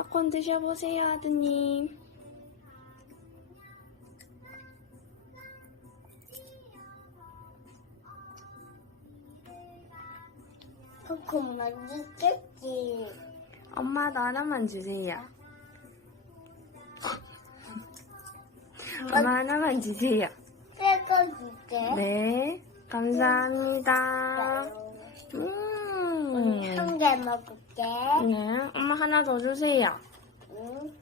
팝콘 드셔보세요, 아드님. 팝콘 맛있겠지. 엄마도 하나만 주세요. 엄마 엄마 하나만 주세요. 새거 줄게. 네, 감사합니다. 개 먹을게. 네, 엄마 하나 더 주세요. 응.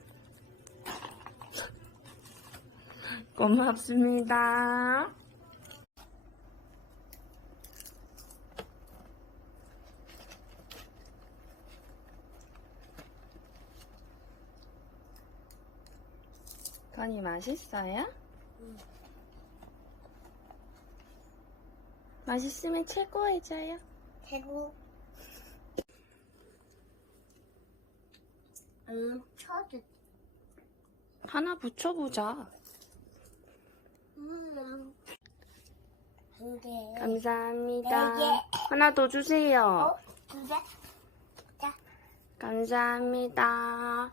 고맙습니다. 건이 맛있어요? 맛있으면 최고 해줘요. 대구. 응, 쳐도. 하나 붙여보자. 음. 한 개. 감사합니다. 네 개. 하나 더 주세요. 어? 두 개? 자, 감사합니다.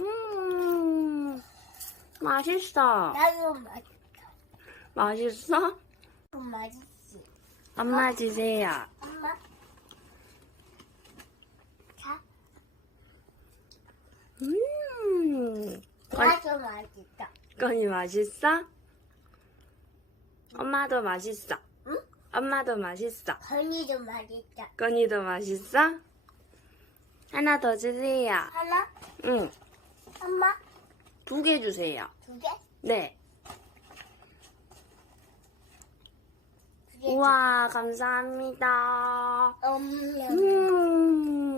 음, 맛있어. 나도 맛있어. 맛있어? 좀 맛있지. 엄마 주세요. 엄마. 자, 음, 맛있어. 건이 맛있어? 엄마도 맛있어. 응? 엄마도 맛있어. 건이도 맛있어. 건이도 맛있어? 하나 더 주세요. 하나, 응, 엄마, 두 개 주세요. 두 개? 네. 우와, 감사합니다. 음, 음,